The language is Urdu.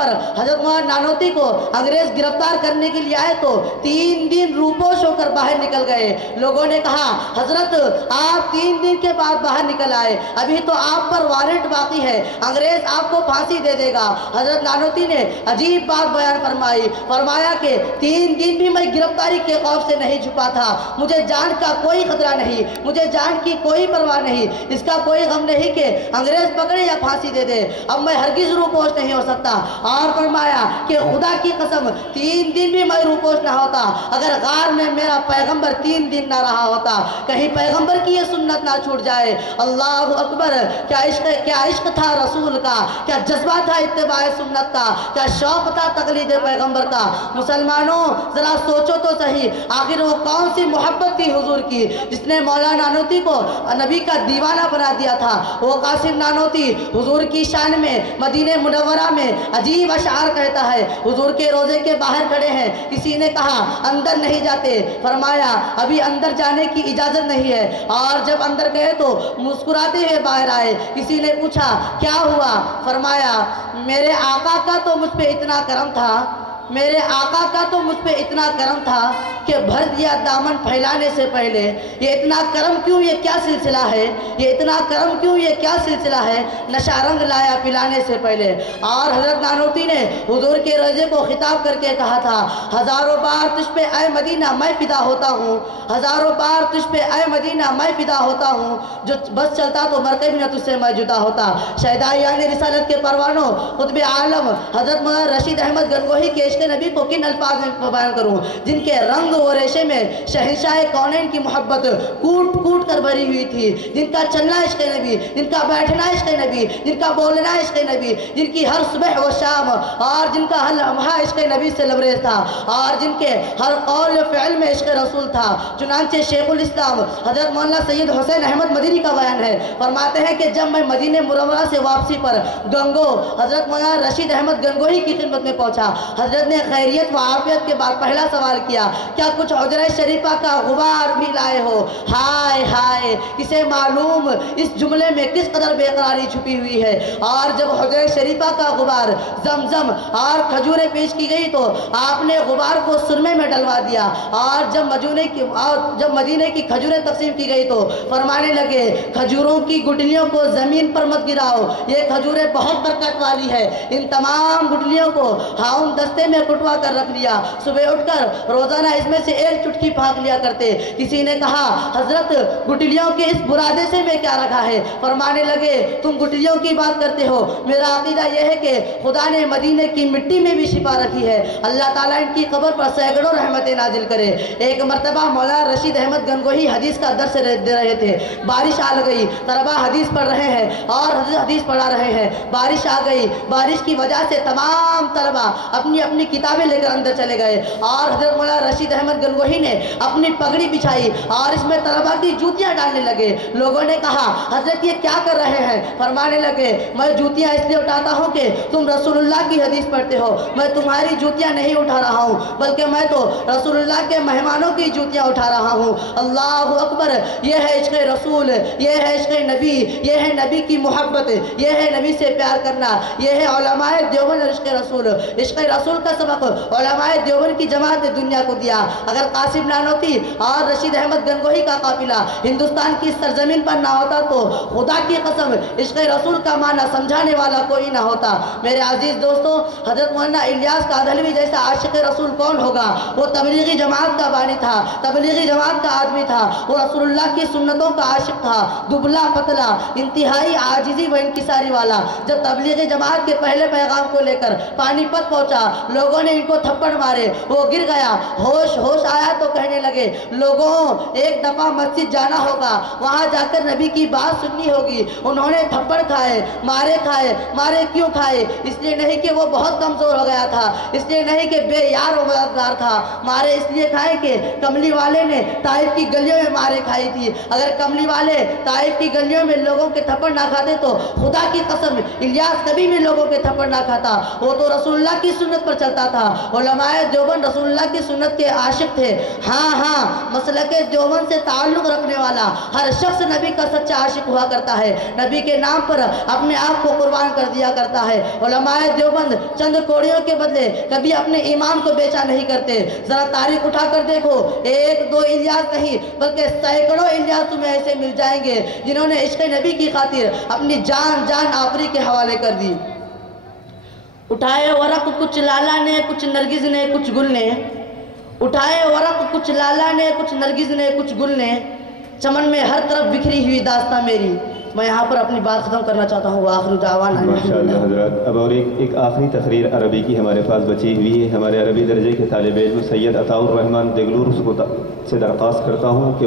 پر حضرت مولانا نانوتی کو انگریز گرفتار کرنے کے لیے آئے تو 3 دن روپوش ہو کر باہر نکل گئے۔ لوگوں نے کہا حضرت آپ 3 دن کے بعد باہر نکل آئے، ابھی تو آپ پر وارنٹ باقی ہے، انگریز آپ کو پھانسی دے دے گا۔ حضرت نانوتی نے عجیب بات بیان فرمایا کہ 3 دن بھی میں گرفتاری کے خوف سے نہیں چھپا تھا، مجھے جان کا کوئی خطرہ نہیں، مجھے جان کی کوئی پرواہ نہیں، اس کا کوئی غم نہیں کہ انگریز پکڑے یا پھانسی دے دے، اب میں ہرگز روپوش نہیں ہو سکتا۔ اور فرمایا کہ خدا کی قسم 3 دن بھی میں روپوش نہ ہوتا اگر غار میں میرا پیغمبر 3 دن نہ رہا ہوتا، کہیں پیغمبر کی یہ سنت نہ چھوٹ جائے۔ اللہ اکبر! کیا عشق تھا رسول کا، کیا جذبہ تھا اتباع سنت کا، کیا شوق تھا تقلید پیغمبر کا۔ مسلمانوں ذرا سوچو تو صحیح، آخر وہ کون سی محبت تھی حضور کی جس نے مولانا نانوتی کو نبی کا دیوانہ بنا دیا تھا۔ وہ قاسم نانوتی حضور کی شان میں مدینہ منورہ میں عجیب اشعار کہتا ہے۔ حضور کے روضے کے باہر کھڑے ہیں، کسی نے کہا اندر نہیں جاتے، فرمایا ابھی اندر جانے کی اجازت نہیں ہے، اور جب اندر گئے تو مسکراتے ہوئے باہر آئے۔ کسی نے پوچھا کیا ہوا، فرمایا میرے آقا کا تو مجھ پہ اتنا کرم تھا، میرے آقا کا تو مجھ پہ اتنا کرم تھا کہ بھر دیا دامن پھیلانے سے پہلے۔ یہ اتنا کرم کیوں، یہ کیا سلسلہ ہے، یہ اتنا کرم کیوں، یہ کیا سلسلہ ہے، نشہ رنگ لایا پلانے سے پہلے۔ اور حضرت نانوتی نے حضور کے روضے کو خطاب کر کے کہا تھا ہزاروں بار تجھ پہ اے مدینہ میں فدا ہوتا ہوں، ہزاروں بار تجھ پہ اے مدینہ میں فدا ہوتا ہوں، جو بس چلتا تو مر کے بھی نہ تجھ سے میں جدا ہوتا۔ شہدائیان رسالت کے پروانوں قطب عالم حضرت مولانا رشید احمد گنگوہی کے عشق نبی کو کن الفاظ میں بیان کروں، جن کے رنگ و ریشے میں شہنشاہ کونین کی محبت کوٹ کوٹ کر بھری ہوئی تھی، جن کا چلنا عشق نبی، جن کا بیٹھنا عشق نبی، جن کا بولنا عشق نبی، جن کی ہر صبح و شام اور جن کا ہر لمحہ عشق نبی سے لبریز تھا، اور جن کے ہر قول و فعل میں عشق رسول تھا۔ چنانچہ شیخ الاسلام حضرت مولانا سید حسین احمد مدنی کا بیان ہے، فرماتے ہیں کہ جب میں مدینہ منورہ سے واپسی پر گنگو حضرت مولانا رشید احمد گنگوہی کی خدمت میں پہنچا، حضرت نے خیریت و عافیت کے بعد پہلا سوال کیا کیا کچھ حجرہ شریفہ کا غبار بھی لائے ہو؟ ہائے ہائے، کسے معلوم اس جملے میں کس قدر بے قراری چھپی ہوئی ہے۔ اور جب حجرہ شریفہ کا غبار زمزم اور کھجوریں پیش کی گئی تو آپ نے غبار کو سرمے میں ڈلوا دیا، اور جب مدینے کی کھجوریں تقسیم کی گئی تو فرمانے لگے کھجوروں کی گٹلیوں کو زمین پر مت گراؤ، یہ کھجوریں بہت برکت والی ہے۔ ان تمام گٹلیوں کو ہاؤن دستے میں کٹوا کر رکھ لیا، صبح اٹھ کر روزانہ اس میں سے ایک چٹکی پھانک لیا کرتے۔ کسی نے کہا حضرت گٹلیوں کے اس برادے سے میں کیا رکھا ہے؟ فرمانے لگے تم گٹلیوں کی بات کرتے ہو، میرا عقیدہ یہ ہے کہ خدا نے مدینے کی مٹی میں بھی شفا رکھی ہے، اللہ تعالیٰ ان کی قبر پر سینکڑوں رحمتیں نازل کرے۔ ایک مرتبہ مولانا رشید احمد گنگوہی حدیث کا درس دے رہے تھے، بارش آ گئی، طلبہ حدیث پڑھ رہے ہیں اور حدیث پڑھا رہے ہیں، بارش آ گئی، بارش کی وجہ سے تمام طلبہ اپنی اپنی کتابیں لے کر اندر چلے گئے، اور حضرت مولانا رشید احمد گنگوہی نے اپنی پگڑی بچھائی اور اس میں طلبہ کی جوتیاں ڈالنے لگے۔ لوگوں نے کہا حضرت یہ کیا کر رہے ہیں؟ فرمانے لگے میں جوتیاں اس لیے اٹھاتا ہوں کہ تم رسول اللہ کی حدیث پڑھتے ہو، میں تمہاری جوتیاں نہیں اٹھا رہا ہوں بلکہ میں تو رسول اللہ کے مہمانوں کی جوتیاں اٹھا رہا ہوں۔ اللہ اکبر! یہ ہے عشق رسول، یہ ہے عشق نبی، یہ ہے نبی کی محبت، یہ ہے نبی سے پیار کرنا، یہ ہے علماء دیوبند عشق رسول۔ عشق رسول کا سبق علماء دیوبند کی جماعت نے دنیا کو دیا۔ اگر قاسم نانوتی اور رشید احمد گنگوہی کا قافلہ ہندوستان کی سرزمین پر نہ ہوتا تو خدا کی قسم عشق رسول کا معنی سمجھانے والا کوئی نہ ہوتا۔ میرے عزیز دوستو، حضرت مولانا الیاس قادھلوی جیسا عاشق رسول کون ہوگا؟ وہ تبلیغی جماعت کا بانی تھا، تبلیغی جماعت کا آدمی تھا، وہ رسول اللہ کی سنتوں کا عاشق تھا، دبلا پتلا، انتہائی عاجزی و انکساری والا۔ جب تبلیغی جماعت کے پہلے پیغام کو لے کر پانی پت پہنچا، لوگوں نے ان کو تھپڑ مارے، وہ گر گیا، ہوش آیا تو کہنے لگے لوگوں ایک دفعہ مسجد جانا ہوگا، وہاں جا کر نبی کی بات سننی ہوگی۔ انہوں نے تھپڑ کھائے، مارے کیوں کھائے؟ اس لیے نہیں کہ وہ بہت کمزور ہو گیا تھا، اس لیے نہیں کہ بے یار و مددگار تھا، مارے اس لیے کھائے کہ کملی والے نے طائف کی گلیوں میں مارے کھائی تھی۔ اگر کملی والے طائف کی گلیوں میں لوگوں کے تھپڑ نہ کھاتے تو خدا کی قسم الیاس کبھی بھی لوگوں کے تھپڑ نہ کھاتا۔ وہ تو رسول اللہ کی سنت پر چلتا تھا۔ علماء دیوبند رسول اللہ کی سنت کے عاشق تھے۔ ہاں مسلک دیوبند سے تعلق رکھنے والا ہر شخص نبی کا سچا عاشق ہوا کرتا ہے، نبی کے نام پر اپنے آپ کو قربان کر دیا کرتا ہے۔ علماء دیوبند چند کوڑیوں کے بدلے کبھی اپنے ایمان کو بیچا نہیں کرتے۔ ذرا تاریخ اٹھا کر دیکھو، ایک دو الیاس نہیں بلکہ سینکڑوں الیاس تمہیں ایسے مل جائیں گے جنہوں نے عشق نبی کی خاطر اپنی جان آفری کے حوالے کر دی۔ اٹھائے ورق کچھ لالا نے، کچھ نرگس نے، کچھ گل نے، اٹھائے ورق کچھ لالا نے، کچھ نرگس نے، کچھ گل نے، چمن میں ہر طرف بکھری ہوئی داستاں میری۔ میں یہاں پر اپنی بات ختم کرنا چاہتا ہوں۔ وآخر دعوانا ماشاءاللہ حضرات، اب اور ایک آخری تقریر عربی کی ہمارے پاس بچی ہوئی ہے۔ ہمارے عربی درجے کے طالب علم سید عطاء الرحمن دگلور سے درخواست کرتا ہوں کہ